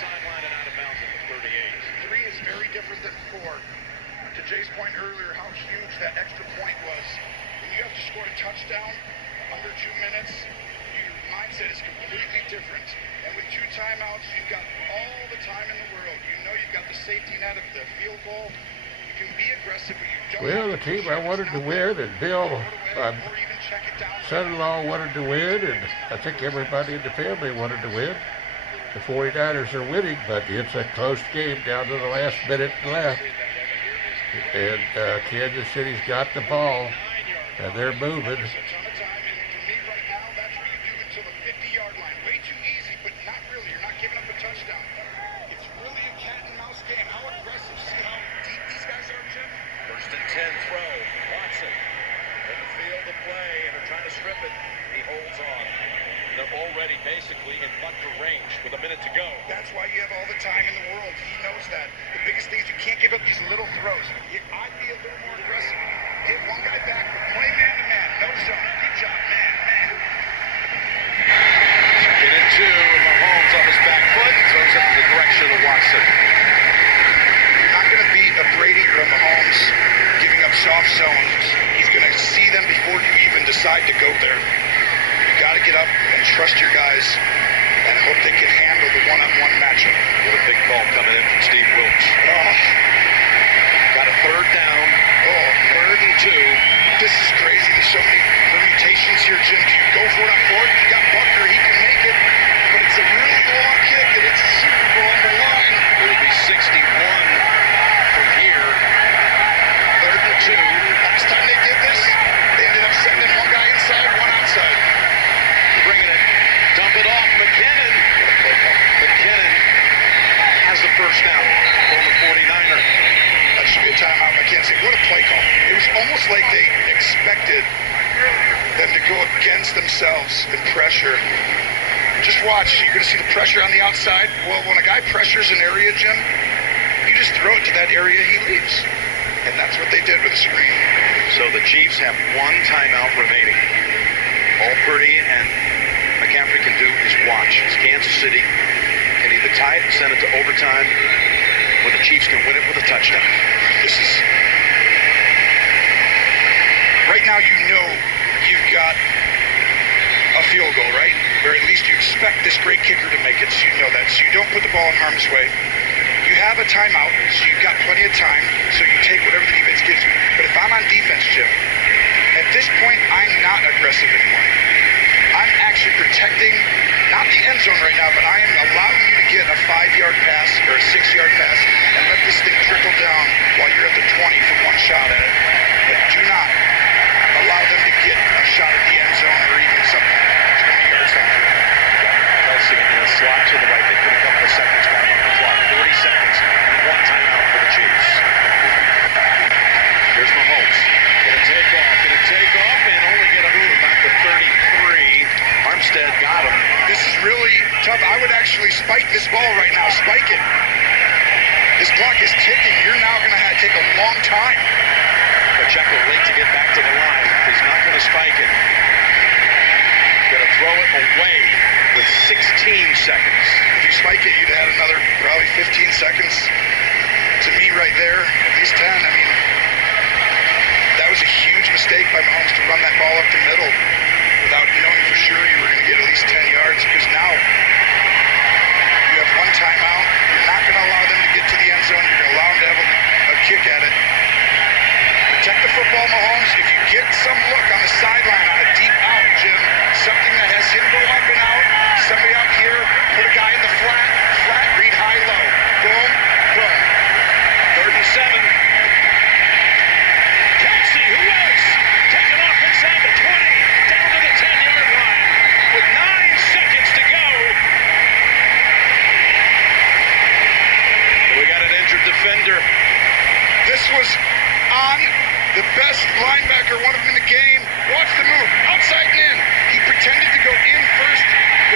sideline and out of bounds at the 38. 3 is very different than 4. To Jay's point earlier, how huge that extra point was. When you have to score a touchdown under 2 minutes, your mindset is completely different. And with 2 timeouts, you've got all the time in the world. You know you've got the safety net of the field goal. You can be aggressive, but you don't. Well, the team I wanted to win, and Bill, son-in-law wanted to win, and I think everybody in the family wanted to win. The 49ers are winning, but it's a close game down to the last minute left. And Kansas City's got the ball, and they're moving. Already basically in bunker range with a minute to go. That's why you have all the time in the world. He knows that. The biggest thing is you can't give up these little throws. I'd be a little more aggressive. Get one guy back, but play man-to-man. No zone. Good job, man. Second and 2, and Mahomes on his back foot throws it in the direction of Watson. You're not going to beat a Brady or a Mahomes giving up soft zones. He's going to see them before you even decide to go there. Got to get up and trust your guys and hope they can handle the one-on-one matchup. What a big call coming in from Steve Wilkes. Got a 3rd down. 3rd and 2. This is crazy. There's so many permutations here, Jim. Do you go for it on 4th? You got Bucker. He can make it. But it's a really long kick, and it's a Super Bowl on the line. It'll be 61 from here. 3rd and 2. Last time they did this, they ended up sending one guy inside, one outside. Bringing it, dump it off, McKinnon. McKinnon has the first down for the 49er. That should be a timeout. I can't say. What a play call. It was almost like they expected them to go against themselves in pressure. Just watch. You're going to see the pressure on the outside. Well, when a guy pressures an area, Jim, you just throw it to that area he leaves. And that's what they did with the screen. So the Chiefs have 1 timeout remaining. All Purdy and McCaffrey can do is watch. Kansas City can either tie it and send it to overtime, or the Chiefs can win it with a touchdown. This is... Right now you know you've got a field goal, right? Or at least you expect this great kicker to make it, so you know that. So you don't put the ball in harm's way. You have a timeout, so you've got plenty of time, so you take whatever the defense gives you. But if I'm on defense, Jim, at this point, I'm not aggressive anymore. I'm actually protecting, not the end zone right now, but I am allowing you to get a 5-yard pass or a 6-yard pass and let this thing trickle down while you're at the 20 for one shot at it. But do not allow them to get a shot at the end zone or even something 20 yards down the road. Kelsey in the slot to the right. They put a couple of seconds back on the clock. 40 seconds and 1 timeout for the Chiefs. Here's Mahomes. Gonna take off and only get a move back to 33. Armstead got him. This is really tough. I would actually spike this ball right now. Spike it. This clock is ticking. You're now going to have to take a long time. Pacheco late to get back to the line. He's not going to spike it. Going to throw it away with 16 seconds. If you spike it, you'd add another probably 15 seconds. To me right there, at least 10. I mean, that was a huge mistake by Mahomes to run that ball up the middle without knowing for sure you were going to get at least 10 yards, because now you have 1 timeout. You're not going to allow them to get to the end zone. You're going to allow them to have a kick at it. Protect the football, Mahomes. If you get some look on the sideline on a deep out, Jim, something that has him go up and out, somebody out here, put a guy in the flat, read high, low. Boom, boom. 3rd and 7. Kelsey, who is taken off inside the 20, down to the 10-yard line with 9 seconds to go. We got an injured defender. This was on the best linebacker, one of them in the game. Watch the move, outside and in. He pretended to go in first,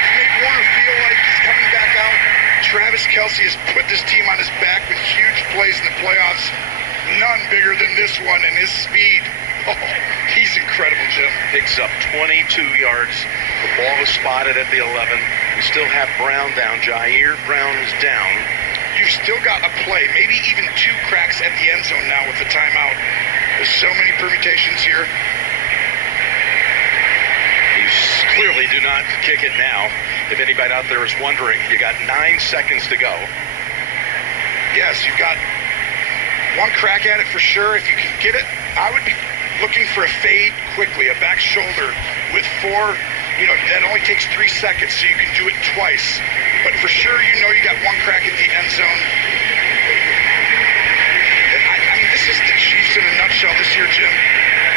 which made Warner feel like he's coming back out. Travis Kelce has put this team on his back with huge plays in the playoffs. None bigger than this one, and his speed. Oh, he's incredible, Jim. Picks up 22 yards. The ball was spotted at the 11. You still have Brown down. Jair Brown is down. You've still got a play, maybe even 2 cracks at the end zone now with the timeout. There's so many permutations here. You clearly do not kick it now. If anybody out there is wondering, you got 9 seconds to go. Yes, you've got 1 crack at it for sure. If you can get it, I would be looking for a fade quickly, a back shoulder with 4, that only takes 3 seconds, so you can do it twice. But for sure, you got 1 crack at the end zone. And I mean, this is the Chiefs in a nutshell this year, Jim.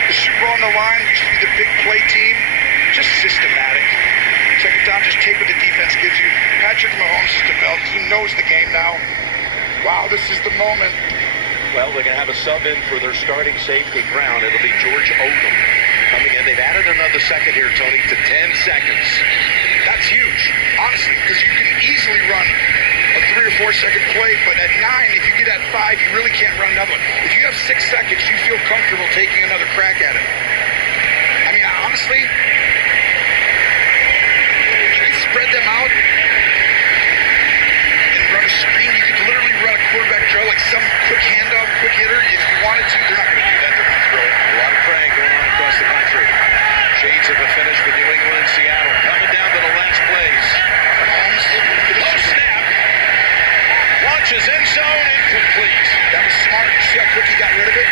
The Super Bowl on the line used to be the big play team, just systematic. Second down, just take what the defense gives you. Patrick Mahomes is developed. He knows the game now. Wow, this is the moment. Well, they're going to have a sub in for their starting safety, Brown. It'll be George Odom coming in. They've added another second here, Tony, to 10 seconds. That's huge, honestly, because you can easily run a 3 or 4 second play, but at 9, if you get at 5, you really can't run another one. If you have 6 seconds, you feel comfortable taking another crack at it. I mean, honestly, you can spread them out and run a screen. You could literally run a quarterback draw, like some quick handoff, quick hitter, if you wanted to. They're not going to do that. They're going to throw it. A lot of praying going on across the country. Shades of a finish with New England and Seattle. Coming down to the last plays. Mahomes, Oh, snap! Launches end zone, incomplete. that was smart. See how quick he got rid of it?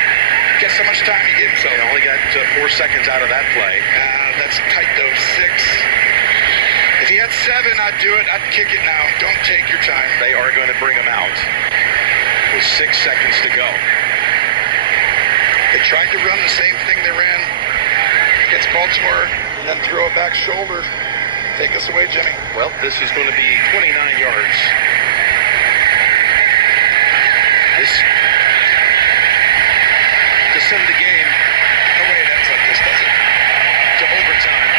Guess how much time he gave himself. They only got 4 seconds out of that play. That's tight though, 6. If he had 7, I'd do it. I'd kick it now. Don't take your time. They are going to bring him out with 6 seconds to go. They tried to run the same thing they ran against Baltimore and then throw a back shoulder. Take us away, Jimmy. Well, this is going to be 29 yards. This to send the game No way it ends like this, does it? to overtime.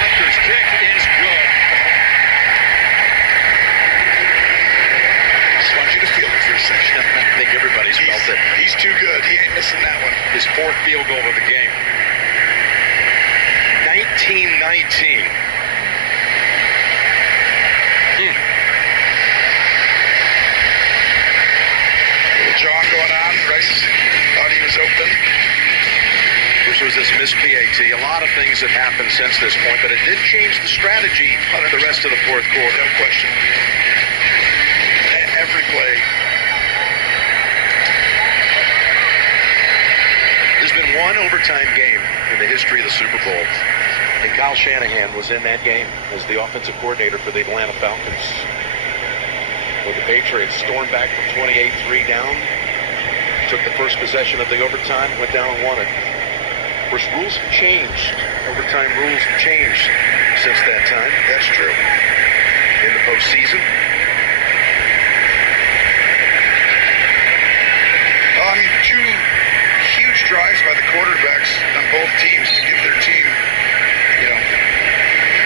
Hunter's kick is good. Just want you to feel it for a second. I think everybody's felt it. He's too good. He ain't missing that one. His 4th field goal of the game. 19-19. Little John going on. Rice thought he was open. Which was this missed PAT. A lot of things have happened since this point, but it did change the strategy the rest of the 4th quarter. No question. Every play. There's been one overtime game in the history of the Super Bowl, and Kyle Shanahan was in that game as the offensive coordinator for the Atlanta Falcons. Where the Patriots stormed back from 28-3 down, took the first possession of the overtime, went down and won it. Of course, rules have changed. Overtime rules have changed since that time. That's true. In the postseason. Well, I mean, 2 huge drives by the quarterbacks on both teams to give their team,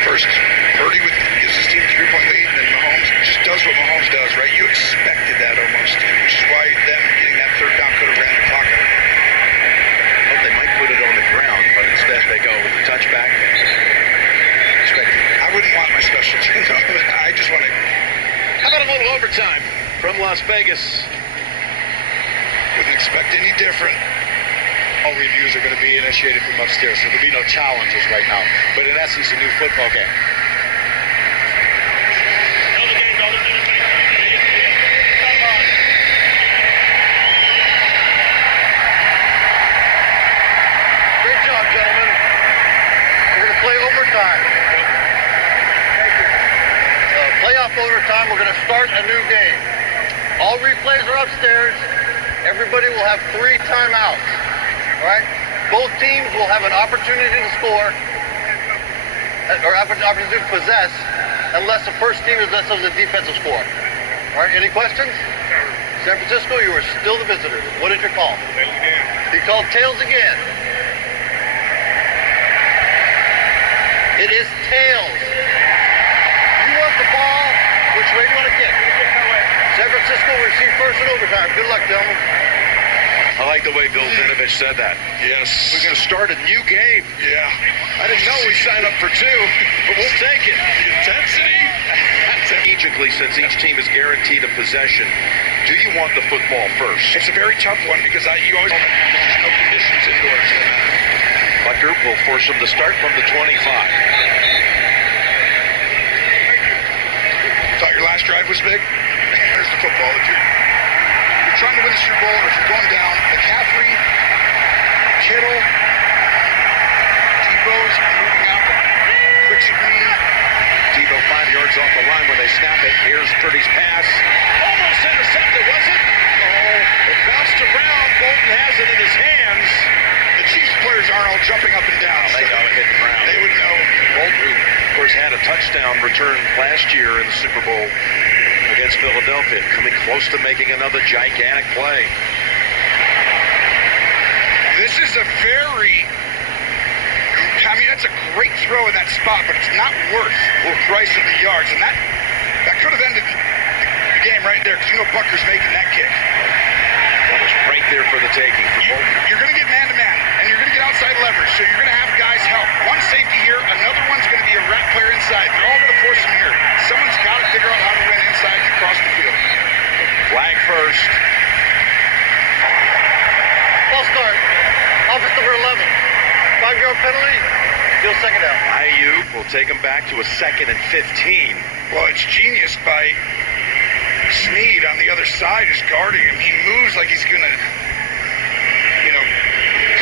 first Purdy gives his team a 3-point lead, and then Mahomes just does what Mahomes does, right? You expected that almost, which is why them getting that 3rd down could have ran the clock out. Well, they might put it on the ground, but instead they go with the touchback. I wouldn't want my special team. I just want to. How about a little overtime from Las Vegas? Wouldn't expect any different. All reviews are going to be initiated from upstairs, so there'll be no challenges right now. But in essence, a new football game. Great job, gentlemen. We're going to play overtime. Playoff overtime, we're going to start a new game. All replays are upstairs. Everybody will have 3 timeouts. All right? Both teams will have an opportunity to score, or opportunity to possess, unless the first team possesses a defensive score. All right, any questions? San Francisco, you are still the visitors. What is your call? Tails again. He called tails again. It is tails. You want the ball? Which way do you want to kick? San Francisco will receive first in overtime. Good luck, gentlemen. I like the way Bill Vinovich said that. Yes. We're going to start a new game. Yeah. I didn't know we signed up for 2, but we'll take it. The intensity. logically, since each team is guaranteed a possession, do you want the football first? It's a very tough one because you always because there's no conditions indoors that matter. Butker will force him to start from the 25. Thought your last drive was big? There's the football. If you're trying to win the Super Bowl, or if you're going down, McCaffrey, Kittle, Debo's moving out. Quicks are green. Debo 5 yards off the line when they snap it. Here's Purdy's pass. Almost intercepted, was it? Oh, it bounced around. Bolton has it in his hands. The Chiefs players aren't all jumping up and down. They got to hit the ground. They would know. Bolton, who, of course, had a touchdown return last year in the Super Bowl against Philadelphia, coming close to making another gigantic play. This is a that's a great throw in that spot, but it's not worth the price of the yards. And that could have ended the game right there, because Butker's making that kick. That was right there for the taking for Bolton. You're going to get man-to-man, and you're going to get outside leverage, so you're going to have guys help. One safety here, another one's going to be a wrap player inside. They're all going to force him here. Someone's got to figure out how to win inside and across the field. Flag first. False start. Office number 11. 5-yard penalty. Still second down. IU will take him back to a 2nd and 15. Well, it's genius by Snead on the other side who's guarding him. He moves like he's going to,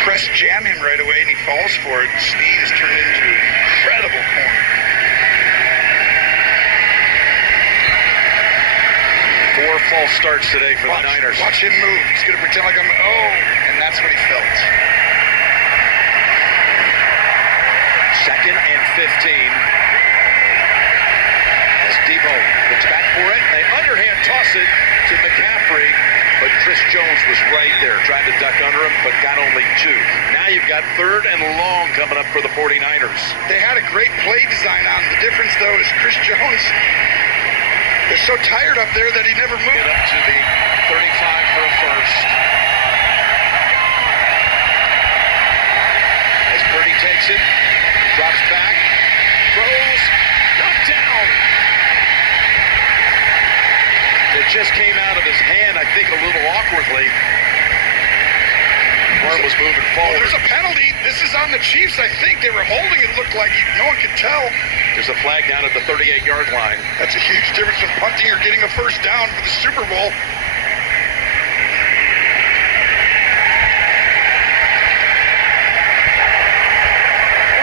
press jam him right away, and he falls for it. Snead has turned into an incredible corner. 4 false starts today for the Niners. Watch him move. He's going to pretend like and that's what he felt. 2nd and 15. As Debo looks back for it, they underhand toss it to McCaffrey, but Chris Jones was right there, tried to duck under him, but got only 2. Now you've got 3rd and long coming up for the 49ers. They had a great play design on. The difference, though, is Chris Jones is so tired up there that he never moved. Get up to the 35 for a first. As Purdy takes it, drops back, throws, knocked down. It just came out of his hand, I think, a little awkwardly. Arm was moving forward. There's a penalty. This is on the Chiefs, I think. They were holding it. Looked like no one could tell. There's a flag down at the 38-yard line. That's a huge difference with punting or getting a first down for the Super Bowl.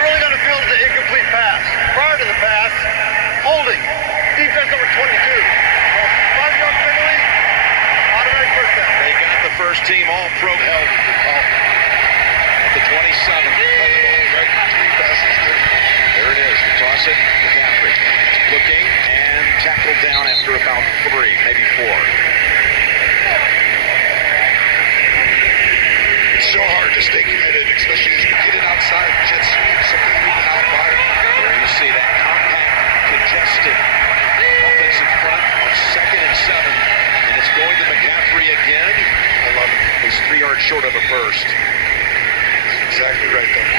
Early on the field is an incomplete pass. Prior to the pass, holding. Defense number 22. 5-yard penalty. Automatic first down. They got the first team all-pro held at the 27. Right, 3 passes there. There it is. The toss it, McCaffrey. Looking and tackled down after about 3, maybe 4. It's so hard to stay committed, especially as you get it outside. Jet sweep, something moving out by. There you see that compact, congested offensive front on 2nd and 7. And it's going to McCaffrey again. I love it. He's 3 yards short of a first. That's exactly right, though.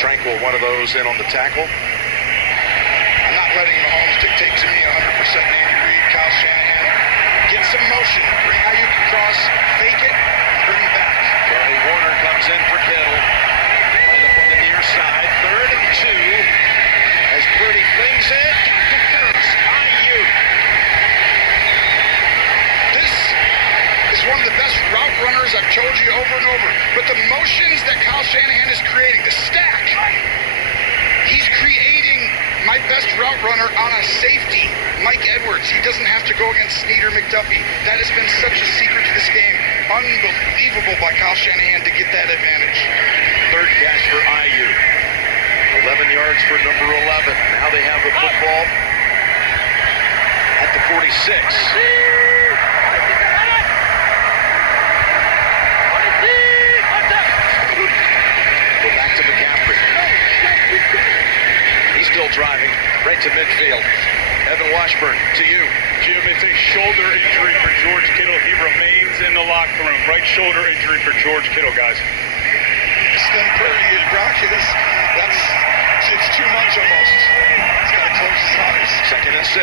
Tranquil, one of those in on the tackle. I'm not letting Mahomes dictate to me 100% Andy Reid, Kyle Shanahan. Get some motion. Bring Ayuk across, fake it, and bring him back. Charlie Warner comes in for Kittle. Line up on the near side. 3rd and 2. As Purdy flings it. Captain Curse. Ayuk. This is one of the best route runners I've told you over and over. But the motions that Kyle Shanahan is creating, the stack, he's creating my best route runner on a safety, Mike Edwards. He doesn't have to go against Snead or McDuffie. That has been such a secret to this game. Unbelievable by Kyle Shanahan to get that advantage. 3rd catch for Ayuk. 11 yards for number 11. Now they have the football at the 46. Go back to McCaffrey. He's still driving right to midfield. Evan Washburn, to you. Jim, it's a shoulder injury for George Kittle. He remains in the locker room. Right shoulder injury for George Kittle, guys. Slim Prairie, Brock, it's too much almost. He's got to close his eyes. 2nd and 6.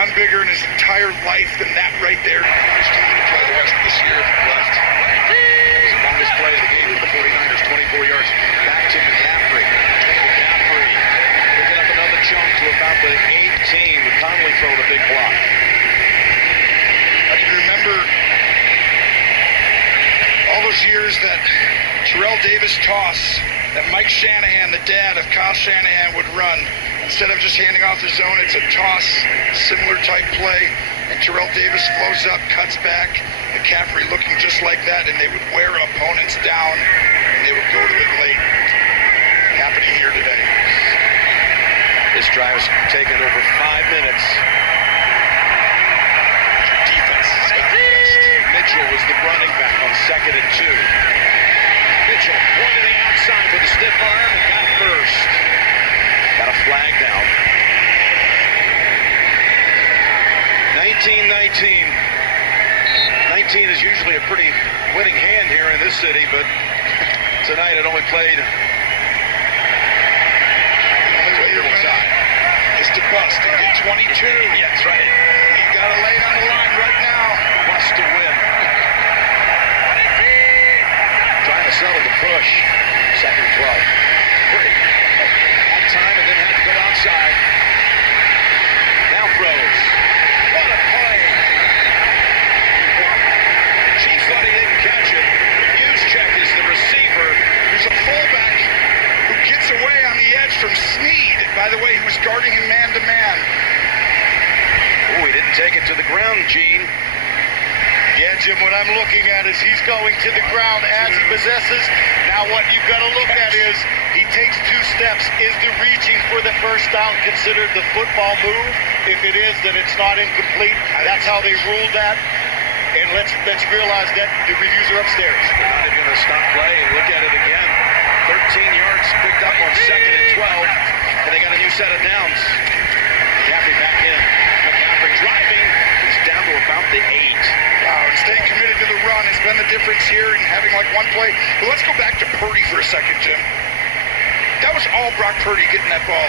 none bigger in his entire life than that right there. His time to play the rest of this year left. It was the longest play of the game for the 49ers, 24 yards. Back to McCaffrey. McCaffrey picking up another chunk to about the 18 with Conley throwing a big block. I can remember all those years that Terrell Davis toss that Mike Shanahan, the dad of Kyle Shanahan, would run. Instead of just handing off the zone, it's a toss, similar type play. And Terrell Davis flows up, cuts back, McCaffrey looking just like that, and they would wear opponents down, and they would go to it late. Happening here today. This drive's taken over 5 minutes. Defense has got the best. Mitchell was the running back on 2nd and 2. Mitchell going to the outside with a stiff arm and got first. Got a flag down. 19-19. 19 is usually a pretty winning hand here in this city, but tonight it only played The only way you're winning is to bust and get 22. Yeah, that's right. You gotta lay it on the line right now. Bust to win. Trying to settle the push. 2nd and 12. Pretty. Had time and then had to go outside. Now throws. What a play. Chief thought he didn't catch it. Juszczyk is the receiver. There's a fullback who gets away on the edge from Snead. By the way, he was guarding him man-to-man. Oh, he didn't take it to the ground, Gene. Yeah, Jim, what I'm looking at is he's going to the ground as he possesses. Now what you've got to look at is he takes 2 steps. Is the reaching for the first down considered the football move? If it is, then it's not incomplete. That's how they ruled that. And let's realize that the reviews are upstairs. They're not even going to stop play and look at it again. 13 yards picked up on 2nd and 12. And they got a new set of downs. McCaffrey back in. McCaffrey driving. He's down to about the 8. Wow, and staying committed to the run has been the difference here and having like one play. But let's go back to Purdy for a second, Jim. That was all Brock Purdy getting that ball.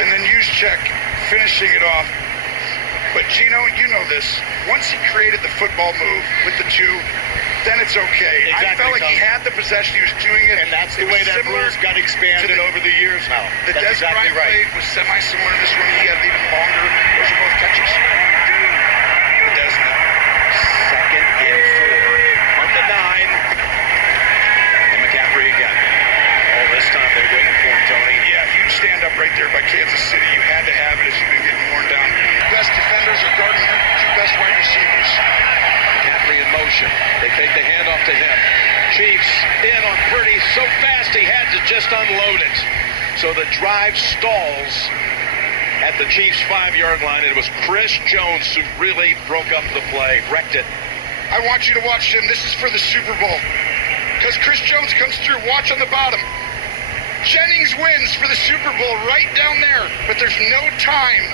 And then Juszczyk finishing it off. But Gino, you know this. Once he created the football move with the 2, then it's okay. I Exactly, felt like he Tom. had the possession, he was doing it. And that's the It way was that similar rule's got expanded over the years now. The That's Des exactly Bryant right. play was semi-similar to this one. He had even longer. Those are both catches. The Des now. 2nd and 4. On the 9. And McCaffrey again. Oh, this time they're waiting for him, Tony. Yeah, huge stand-up right there by Kansas City. You had to have it as you've been getting worn down. Best defenders are guarding your 2 best wide receivers. McCaffrey in motion. They take the handoff to him. Chiefs in on Purdy so fast he had to just unload it. So the drive stalls at the Chiefs' 5-yard line. It was Chris Jones who really broke up the play, wrecked it. I want you to watch him. This is for the Super Bowl. Because Chris Jones comes through. Watch on the bottom. Jennings wins for the Super Bowl right down there. But there's no time.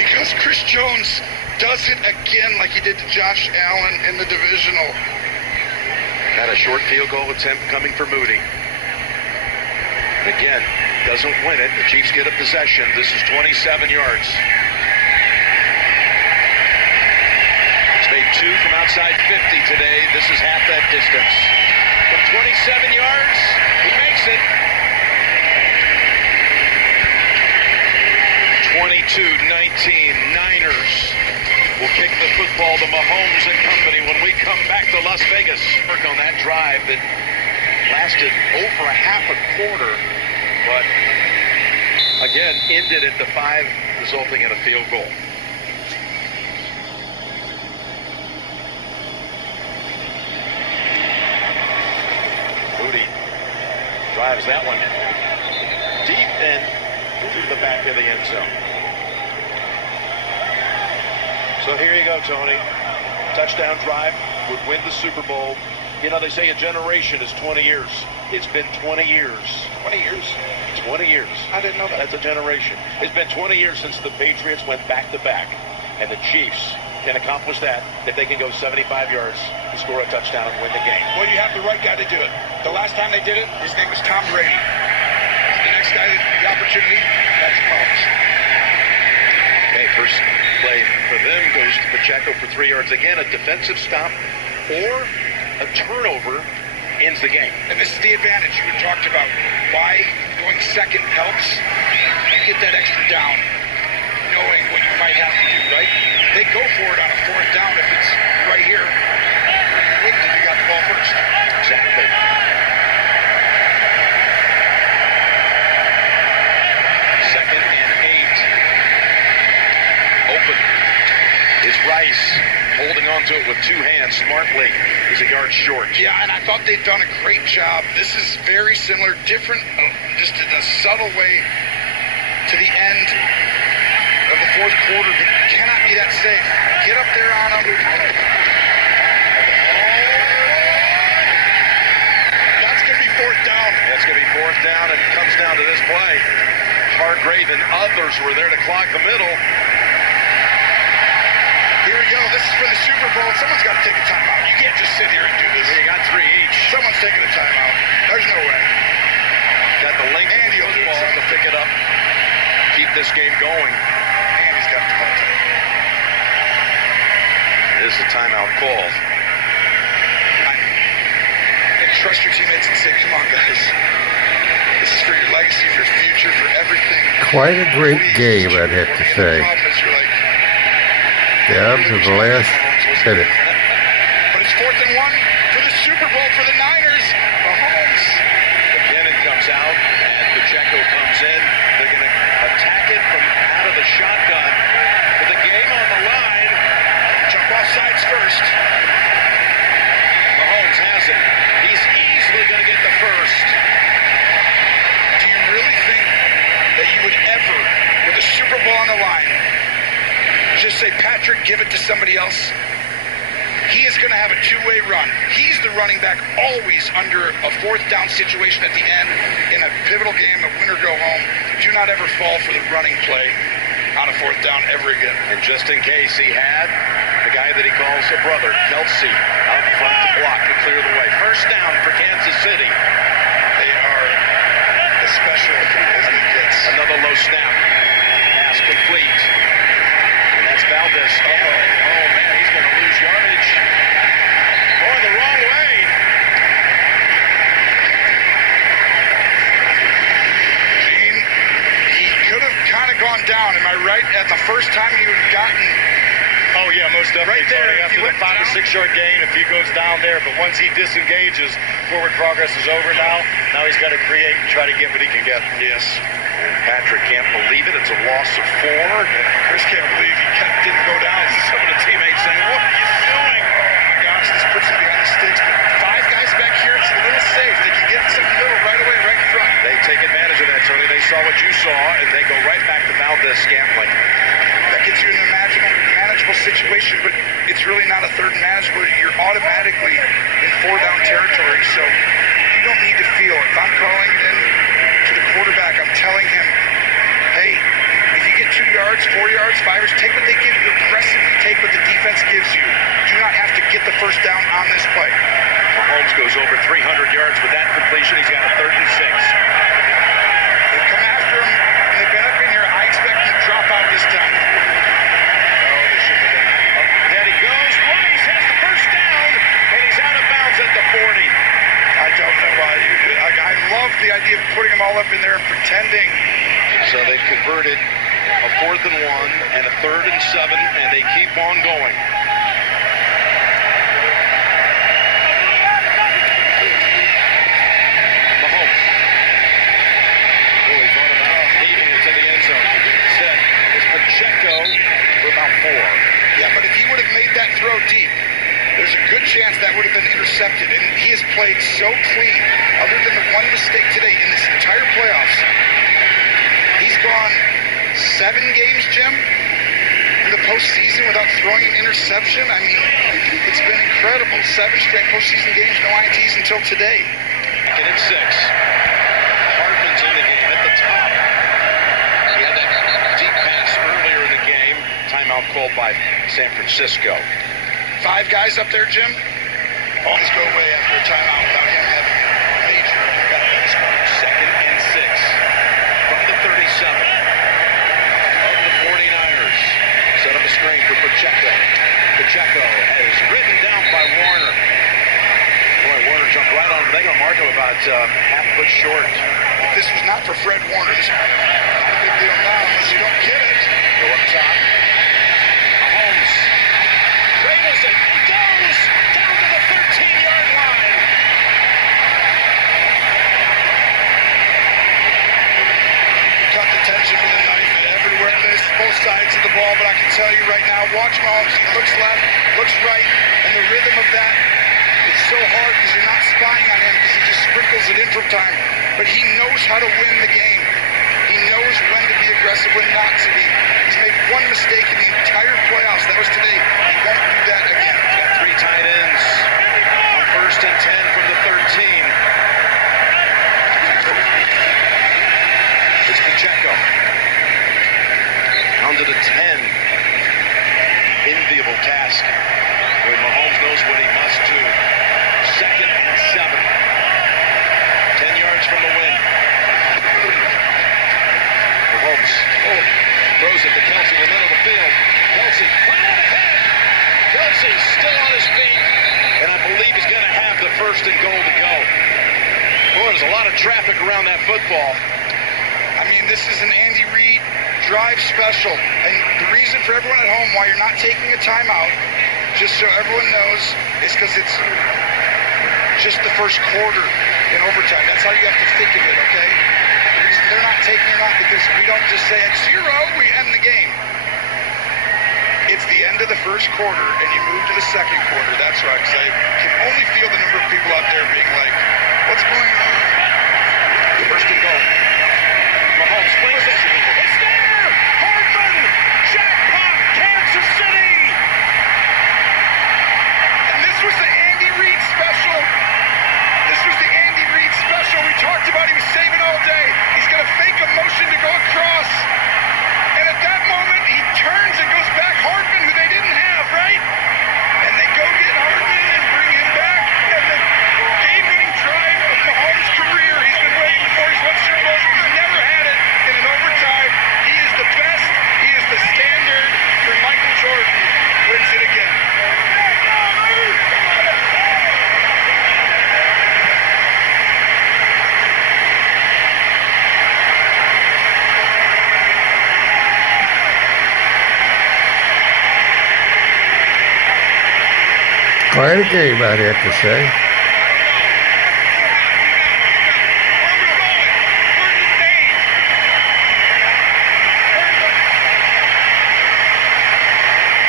Because Chris Jones does it again like he did to Josh Allen in the divisional. Had a short field goal attempt coming for Moody. And again, doesn't win it. The Chiefs get a possession. This is 27 yards. He's made 2 from outside 50 today. This is half that distance. From 27 yards, he makes it. 22-19, Niners will kick the football to Mahomes and company when we come back to Las Vegas. Work on that drive that lasted over a half a quarter, but again, ended at the 5, resulting in a field goal. Moody drives that one deep and to the back of the end zone. So here you go, Tony. Touchdown drive would win the Super Bowl. You know, they say a generation is 20 years. It's been 20 years. 20 years? 20 years. I didn't know that. That's a generation. It's been 20 years since the Patriots went back-to-back. And the Chiefs can accomplish that if they can go 75 yards and score a touchdown and win the game. Well, you have the right guy to do it. The last time they did it, his name was Tom Brady. The next guy, the opportunity, that's Mahomes. Pacheco for 3 yards. Again, a defensive stop or a turnover ends the game. And this is the advantage you had talked about. Why going second helps. You get that extra down, knowing what you might have to do, right? They go for it on a 4th down if it's right here. You wouldn't if you got the ball first. Exactly. Second and 8. Open is Rice, holding on to it with 2 hands smartly. He's a yard short. Yeah, and I thought they'd done a great job. This is very similar, different, just in a subtle way to the end of the 4th quarter, but cannot be that safe. Get up there on them. That's going to be 4th down. That's going to be 4th down, and it comes down to this play. Hargrave and others were there to clog the middle. Here we go. This is for the Super Bowl. Someone's got to take a timeout. You can't just sit here and do this. You got 3 each. Someone's taking a timeout. There's no way. Got the length of the football to pick it up. Keep this game going. And he's got the ball. It is a timeout call. And trust your teammates and say, come on, guys. This is for your legacy, for your future, for everything. Quite a great game, I'd have to say. The problem is you're like, Down to the last minute. but it's 4th and 1 for the Super Bowl for the Niners. Mahomes. McKinnon comes out, and Pacheco comes in. They're going to attack it from out of the shotgun. With the game on the line. Jump off sides first. Mahomes has it. He's easily going to get the first. Do you really think that you would ever, with a Super Bowl on the line, just say, Patrick, give it to somebody else? He is going to have a 2-way run. He's the running back always under a 4th down situation at the end in a pivotal game, a winner go home. Do not ever fall for the running play on a 4th down ever again. And just in case, he had the guy that he calls a brother, Kelsey, out in front to block and clear the way. First down for Kansas City. They are as special as it gets. Another low snap. Pass complete. And that's Valdez. Oh, man, he's going to lose yardage. Going the wrong way. Gene, he could have kind of gone down. Am I right? At the first time he would have gotten... Oh, yeah, most definitely. Right there, Tony, if after he the went 5 or 6 yard gain, if he goes down there, but once he disengages, forward progress is over now. Now he's got to create and try to get what he can get. Yes. And Patrick can't believe it. It's a loss of 4. Chris can't believe he didn't go down. Some of the teammates saying, what are you doing? Oh my gosh, this puts him behind the sticks. But 5 guys back here, it's a little safe. They can get something little right away, right in front. They take advantage of that, Tony. They saw what you saw, and they go right back to Valdez Scantling. That gets you in a manageable situation, but it's really not a 3rd and manageable. You're automatically in 4-down territory, so you don't need to feel. If I'm calling in to the quarterback, I'm telling him, hey, if you get 2 yards, 4 yards, 5 yards, take what they give you. Aggressively take what the defense gives you. Do not have to get the first down on this play. Mahomes goes over 300 yards with that completion. He's got a 3rd and 6. They've come after him, and they've been up in here. I expect him to drop out this time. There he goes. Rice has the first down, and he's out of bounds at the 40. I don't know why you do. I love the idea of putting them all up in there and pretending. So they've converted a 4th and 1 and a 3rd and 7, and they keep on going. Mahomes. Oh, he's on about leading into the end zone. Set is Pacheco for about 4. Yeah, but if he would have made that throw deep, there's a good chance that would have been intercepted. And he has played so clean, other than the one mistake today in this entire playoffs. He's gone 7 games, Jim, in the postseason without throwing an interception. I mean, it's been incredible. 7 straight postseason games, no INTs until today. And it's 6. Hartman's in the game at the top. He had that deep pass earlier in the game. Timeout called by San Francisco. 5 guys up there, Jim. Always go away after a timeout without him having major impact on the score. 2nd and 6 from the 37 of the 49ers. Set up a screen for Pacheco. They're going to mark him about half foot short. If this was not for Fred Warner, this is not a big deal now unless you don't get it. Go up top. Mahomes cradles it. He goes down to the 13-yard line. Cut the tension with a knife everywhere. There's both sides of the ball, but I can tell you right now, watch Mahomes. He looks left, looks right, and the rhythm of that, it's so hard because you're not spying on him because he just sprinkles it in from time. But he knows how to win the game. He knows when to be aggressive, when not to be. He's made one mistake in the entire playoffs. That was today. He won't do that again. He's got 3 tight ends. On 1st and 10 from the 13. It's Pacheco. Down to the 10. Enviable task. When Mahomes knows what he must do. 2nd and 7. 10 yards from the win. Mahomes throws it to Kelsey in the middle of the field. Kelsey right ahead. Kelsey still on his feet. And I believe he's going to have the 1st and goal to go. Boy, there's a lot of traffic around that football. I mean, this is an Andy Reid drive special. And the reason for everyone at home why you're not taking a timeout, just so everyone knows, is because it's just the first quarter in overtime. That's how you have to think of it, okay? The reason they're not taking it out because we don't just say at 0, we end the game. It's the end of the first quarter, and you move to the second quarter. That's right, because I can only feel the number of people out there being like, what's going on? 1st and goal. Mahomes flings it. It's there! Hardman! Jackpot! Kansas City! And this was the Andy Reid special. This was the Andy Reid special. We talked about he was saving all day. He's going to fake a motion to go across. And at that moment, he turns and goes back Hardman, who they didn't have, right? And they go get Hardman and bring him back. And the game-winning drive of Mahomes' career, he's been waiting for. He's won Super Bowls. He's never had it in an overtime. He is the best. He is the standard. For Michael Jordan wins it again. Quite a game, I'd have to say.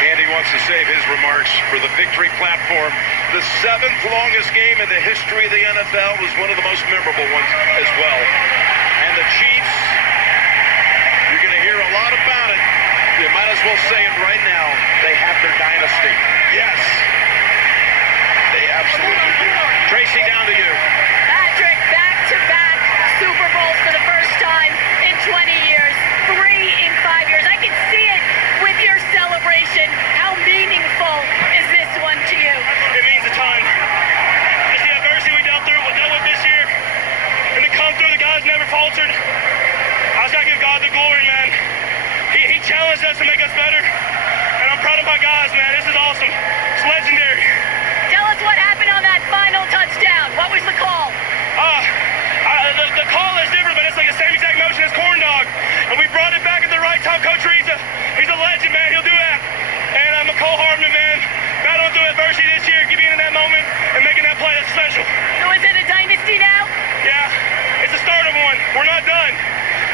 Andy wants to save his remarks for the victory platform. The 7th longest game in the history of the NFL was one of the most memorable ones as well. And the Chiefs, you're going to hear a lot about it. You might as well say it right now. They have their dynasty. Yes. They absolutely do. Tracy, down to you. Patrick, back-to-back Super Bowls for the first time in 20 years. 3 in 5 years. I can see it with your celebration. How meaningful is this one to you? It means a ton. It's the adversity we dealt with this year. And to come through, the guys never faltered. I just got to give God the glory, man. He challenged us to make us better. And I'm proud of my guys, man. This is awesome. It's legendary. Tell us what happened on that final touchdown. What was the call? The call is different, but it's like the same exact motion as corn dog. And we brought it back at the right time. Coach Reed's he's a legend, man. He'll do that. And McCole Hardman, man, battling through adversity this year, getting in that moment and making that play. That's special. So is it a dynasty now? Yeah, it's the start of one. We're not done.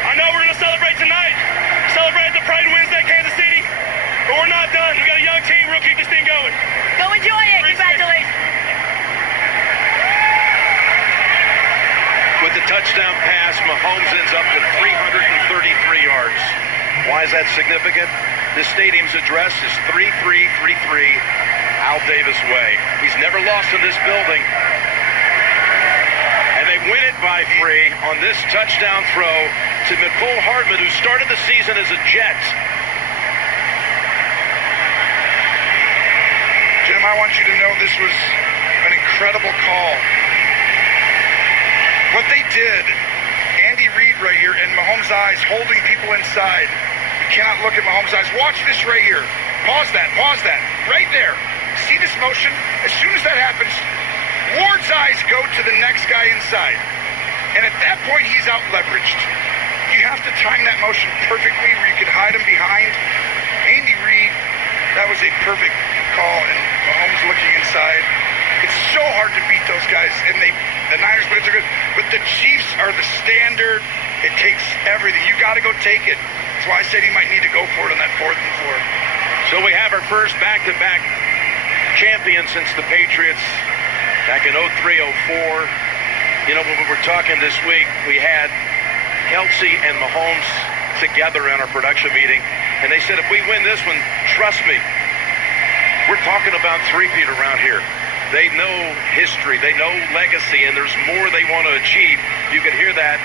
I know we're going to celebrate tonight. Celebrate the Pride Wednesday, Kansas City. But we're not done. We got a young team. We'll keep this thing going. Go enjoy it. Congratulations. With the touchdown pass, Mahomes ends up with 333 yards. Why is that significant? This stadium's address is 3333 Al Davis Way. He's never lost in this building. And they win it by 3 on this touchdown throw to McCole Hardman, who started the season as a Jet. Jim, I want you to know this was an incredible call. What they did, Andy Reid right here, and Mahomes' eyes holding people inside. You cannot look at Mahomes' eyes. Watch this right here. Pause that, right there. See this motion? As soon as that happens, Ward's eyes go to the next guy inside. And at that point, he's out leveraged. You have to time that motion perfectly where you can hide him behind. Andy Reid, that was a perfect call, and Mahomes looking inside. It's so hard to beat those guys, and the Niners players are good, but the Chiefs are the standard. It takes everything. You got to go take it. That's why I said he might need to go for it on that 4th and 4. So we have our first back-to-back champion since the Patriots back in 03-04. You know, when we were talking this week, we had Kelsey and Mahomes together in our production meeting, and they said if we win this one, trust me, we're talking about three-peat around here. They know history, they know legacy, and there's more they want to achieve. You could hear that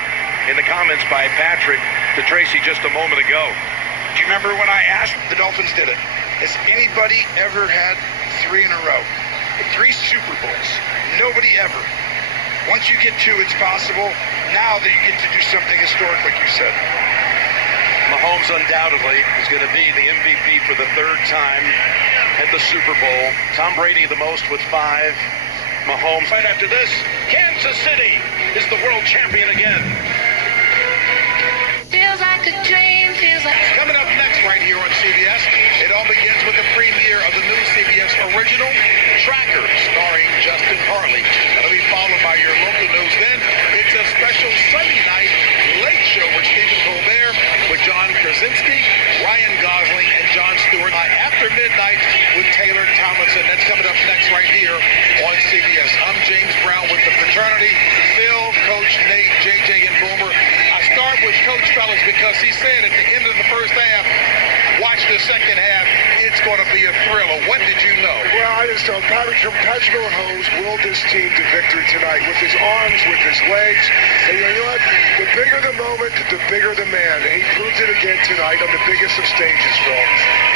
in the comments by Patrick to Tracy just a moment ago. Do you remember when I asked? The Dolphins did it. Has anybody ever had 3 in a row? 3 Super Bowls. Nobody ever. Once you get 2, it's possible. Now that you get to do something historic, like you said. Mahomes undoubtedly is going to be the MVP for the 3rd time at the Super Bowl. Tom Brady the most with 5. Mahomes right after this. Kansas City is the world champion again. Feels like a dream, feels like... Coming up next right here on CBS, it all begins with the premiere of the new CBS original, Tracker, starring Justin Hartley. That'll be followed by your local news. Then it's a special Sunday night late show with Stephen Colbert, with John Krasinski, Ryan Gosling, and Jon Stewart. After midnight with Taylor Tomlinson. That's coming up next right here on CBS. I'm James Brown with the fraternity, Phil, Coach Nate, JJ, and Boomer. I start with Coach Fellas because he said at the end of the first half, watch the second half, it's going to be a thriller. What did you know? Well, I just know Patrick Mahomes willed this team to victory tonight with his arms, with his legs. And you know what? The bigger the moment, the bigger the man. And he proved it again tonight on the biggest of stages, Phil.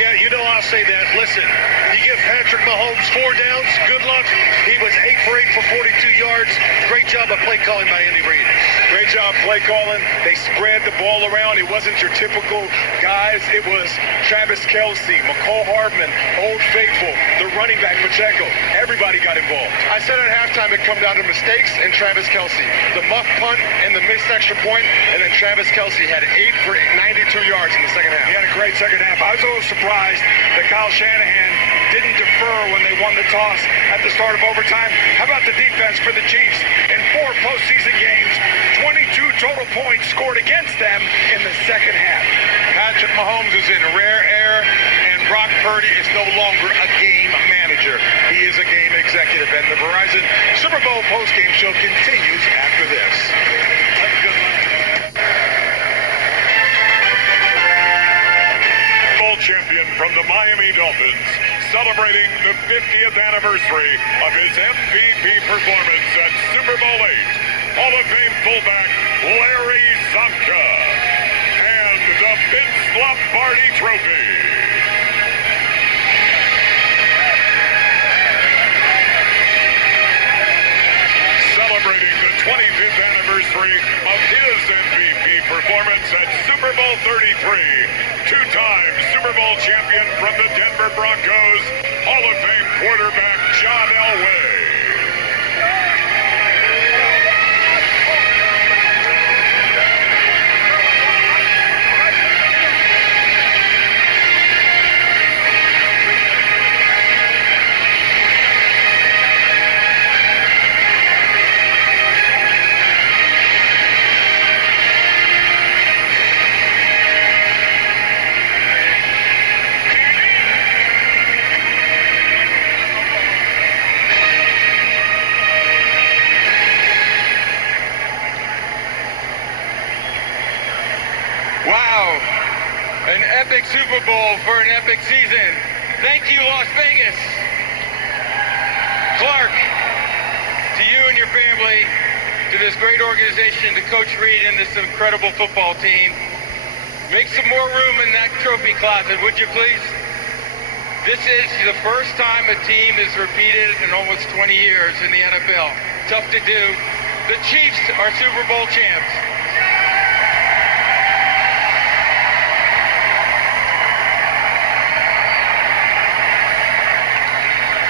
Yeah, you know I'll say that. Listen, you give Patrick Mahomes 4 downs, good luck. He was 8 for 8 for 42 yards. Great job of play calling by Andy Reid. Great job play calling. They spread the ball around. It wasn't your typical guys. It was Travis Kelce, McCall Hardman, Old Faithful, the running back Pacheco. Everybody got involved. I said at halftime it come down to mistakes and Travis Kelce. The muff punt and the missed extra point, and then Travis Kelce had 8 for 92 yards in the second half. He had a great second half. I was a little surprised that Kyle Shanahan didn't defer when they won the toss at the start of overtime. How about the defense for the Chiefs? In 4 postseason games, 22 total points scored against them in the second half. Patrick Mahomes is in rare air, and Brock Purdy is no longer a game manager. He is a game executive, and the Verizon Super Bowl postgame show continues after this. Bowl champion from the Miami Dolphins, celebrating the 50th anniversary of his MVP performance at Super Bowl VIII, Hall of Fame fullback Larry Zonka, and the Vince Lombardi Trophy. Celebrating the 25th anniversary of his MVP performance at Super Bowl 33, 2-time Super Bowl champion from the Denver Broncos, Hall of Fame quarterback John Elway. Wow, an epic Super Bowl for an epic season. Thank you, Las Vegas. Clark, to you and your family, to this great organization, to Coach Reid and this incredible football team. Make some more room in that trophy closet, would you please? This is the first time a team has repeated in almost 20 years in the NFL. Tough to do. The Chiefs are Super Bowl champs.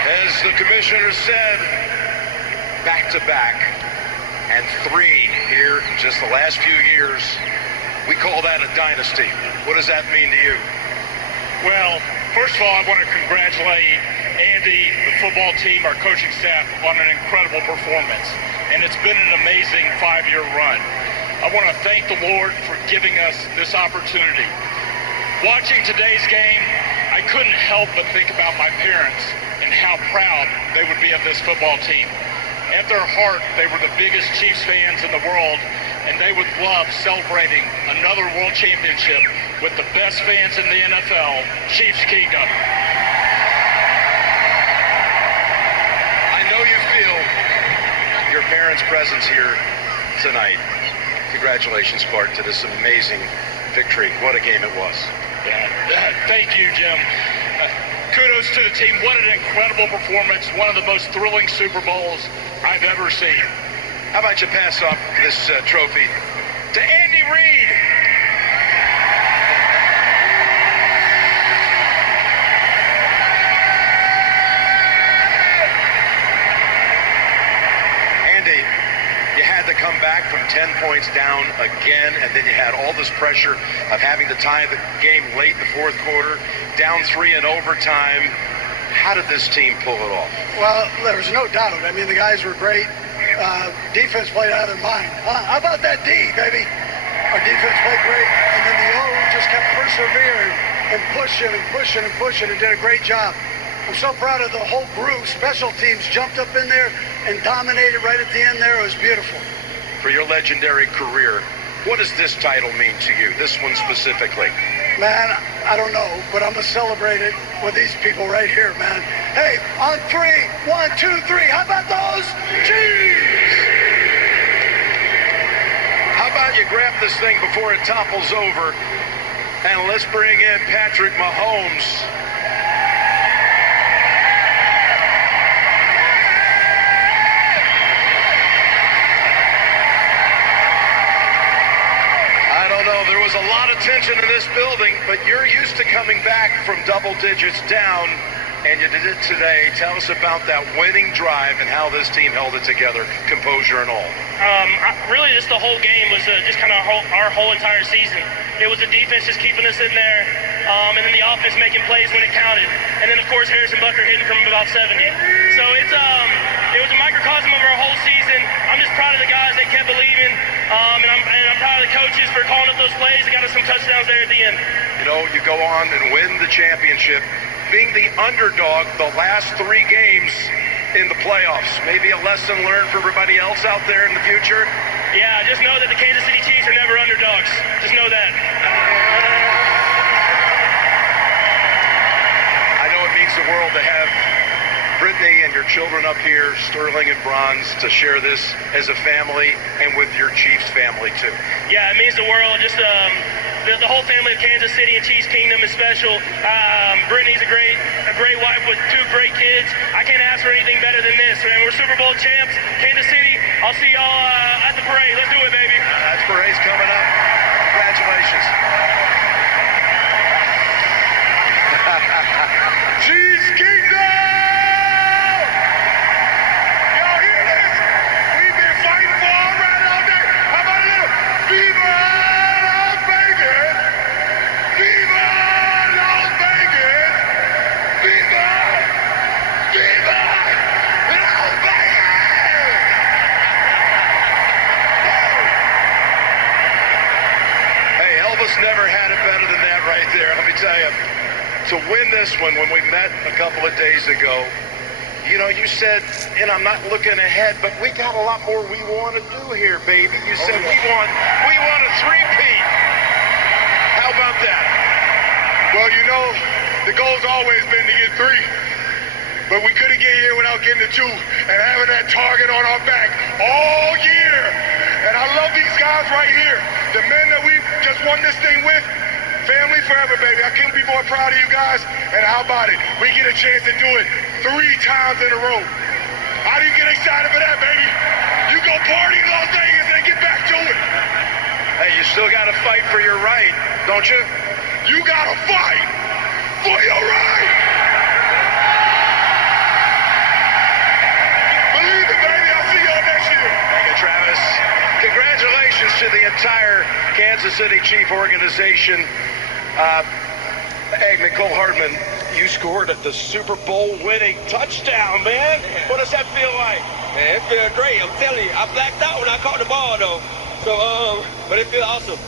As the commissioner said, back-to-back, and 3 here in just the last few years. We call that a dynasty. What does that mean to you? Well, first of all, I want to congratulate Andy, the football team, our coaching staff on an incredible performance. And it's been an amazing 5-year run. I want to thank the Lord for giving us this opportunity. Watching today's game, I couldn't help but think about my parents and how proud they would be of this football team. At their heart, they were the biggest Chiefs fans in the world, and they would love celebrating another world championship with the best fans in the NFL, Chiefs Kingdom. I know you feel your parents' presence here tonight. Congratulations, Clark, to this amazing victory. What a game it was. Thank you, Jim. Kudos to the team. What an incredible performance. One of the most thrilling Super Bowls I've ever seen. How about you pass off this trophy to Andy Reid? Andy, you had to come back from 10 points down again, and then you had all this pressure of having to tie the game late in the fourth quarter, down 3 in overtime. How did this team pull it off? Well, there's no doubt. I mean, the guys were great. Defense played out of their mind. How about that D, baby? Our defense played great, and then the O just kept persevering and pushing and did a great job. I'm so proud of the whole group. Special teams jumped up in there and dominated right at the end there. It was beautiful. For your legendary career, what does this title mean to you, this one specifically? Man, I don't know, but I'm going to celebrate it with these people right here, man. Hey, on 3, 1, 2, 3. How about those Chiefs? How about you grab this thing before it topples over, and let's bring in Patrick Mahomes. I don't know, there was a lot of tension in this building, but you're used to coming back from double digits down, and you did it today. Tell us about that winning drive and how this team held it together, composure and all. Really, just the whole game was just kind of our whole entire season. It was the defense just keeping us in there, and then the offense making plays when it counted. And then, of course, Harrison Butker hitting from about 70. So it was a microcosm of our whole season. I'm just proud of the guys. They kept believing, and I'm proud of the coaches for calling up those plays. They got us some touchdowns there at the end. You know, you go on and win the championship, being the underdog the last 3 games in the playoffs. Maybe a lesson learned for everybody else out there in the future? Yeah, just know that the Kansas City Chiefs are never underdogs. Just know that. I know it means the world to have Brittany and your children up here, Sterling and Bronze, to share this as a family and with your Chiefs family too. Yeah, it means the world. Just the whole family of Kansas City and Chiefs Kingdom is special. Brittany's a great wife with 2 great kids. I can't ask for anything better than this. And we're Super Bowl champs, Kansas City. I'll see y'all at the parade. Let's do it, baby. That parade's coming up. Congratulations. Chiefs Kingdom! Y'all hear this? We've been fighting for all right all day. How about a little Viva Las Vegas? Viva Las Vegas! Viva! Viva Las Vegas! Hey, Elvis never had it better than that right there. Let me tell you. To win this one, when we met a couple of days ago, you know, you said, and I'm not looking ahead, but we got a lot more we want to do here, baby. You said we want a 3-peat. How about that? Well, you know, the goal's always been to get 3. But we couldn't get here without getting the 2 and having that target on our back all year. And I love these guys right here. The men that we just won this thing with. Family forever, baby. I couldn't be more proud of you guys. And how about it? We get a chance to do it 3 times in a row. How do you get excited for that, baby? You go party in Las Vegas and get back to it. Hey, you still got to fight for your right, don't you? You got to fight for your right. Believe it, baby. I'll see to the entire Kansas City Chief organization. Hey, Nicole Hardman, you scored the Super Bowl winning touchdown, man. What does that feel like? Man, it feels great. I'm telling you, I blacked out when I caught the ball, though. So, but it feels awesome.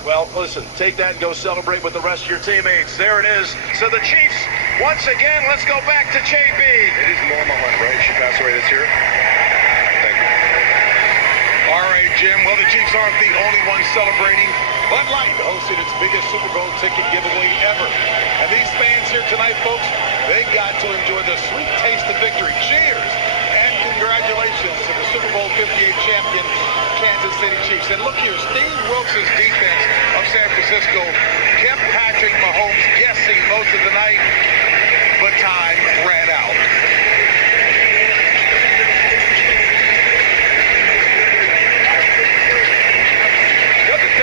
Well, listen, take that and go celebrate with the rest of your teammates. There it is. So the Chiefs, once again, let's go back to JB. It is Norma Hunt, right? She passed away this year. Thank you. All right, Jim. Well, the Chiefs aren't the only ones celebrating. Bud Light hosted its biggest Super Bowl ticket giveaway ever. And these fans here tonight, folks, they got to enjoy the sweet taste of victory. Cheers and congratulations to the Super Bowl 58 champion, Kansas City Chiefs. And look here, Steve Wilkes' defense of San Francisco kept Patrick Mahomes guessing most of the night, but time ran out.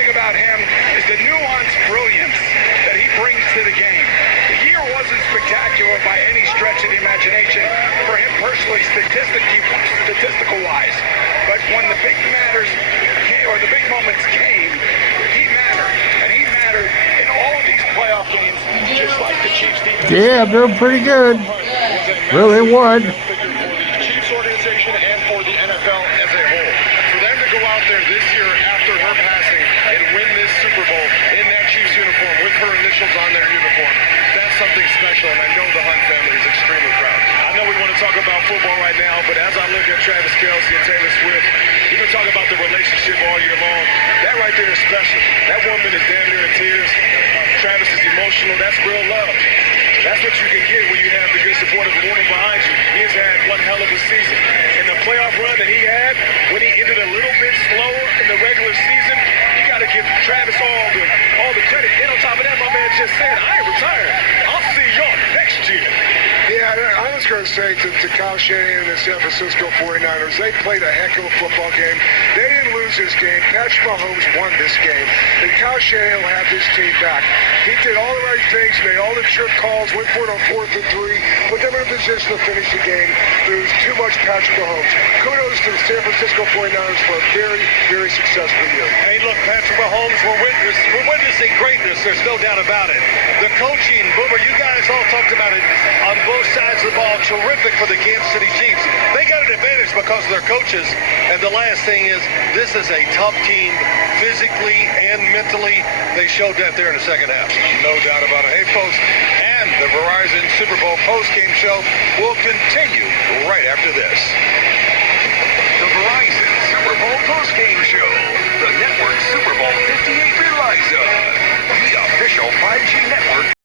About him is the nuanced brilliance that he brings to the game. The year wasn't spectacular by any stretch of the imagination for him personally, statistical-wise. But when the big matters came, or the big moments came, he mattered. And he mattered in all of these playoff games, just like the Chiefs defense. Yeah, they're pretty good. Really won. Figure for the Chiefs organization and for the NFL as a whole. For them to go out there this year after her passing and win this Super Bowl in that Chiefs uniform with her initials on their uniform, that's something special, and I know the Hunt family is extremely proud. I know we want to talk about football right now, but as I look at Travis Kelce and Taylor Swift, you've been talking about the relationship all year long. That right there is special. That woman is damn near in tears. Travis is emotional. That's real love. That's what you can get when you have the good support of a woman behind you. He has had one hell of a season. And the playoff run that he had, when he ended a little bit slower in the regular season, you got to give Travis all the credit. And on top of that, my man just said, I ain't retired. I'll see y'all next year. Yeah, I was going to say to Kyle Shanahan and the San Francisco 49ers, they played a heck of a football game. They didn't lose this game. Patrick Mahomes won this game. And Kyle Shanahan will have this team back. He did all the right things, made all the trick calls, went for it on 4th and 3, put them in a position to finish the game. There was too much Patrick Mahomes. Kudos to the San Francisco 49ers for a very, very successful year. Hey, look, Patrick Mahomes, we're witnessing greatness. There's no doubt about it. The coaching, Boomer, you guys all talked about it on both sides of the ball. Terrific for the Kansas City Chiefs. They got an advantage because of their coaches. And the last thing is, this is a tough team physically and mentally. They showed that there in the second half. No doubt about it. Hey, folks, and the Verizon Super Bowl postgame show will continue right after this. The Verizon Super Bowl postgame show. The network Super Bowl 58 relies on. The official 5G network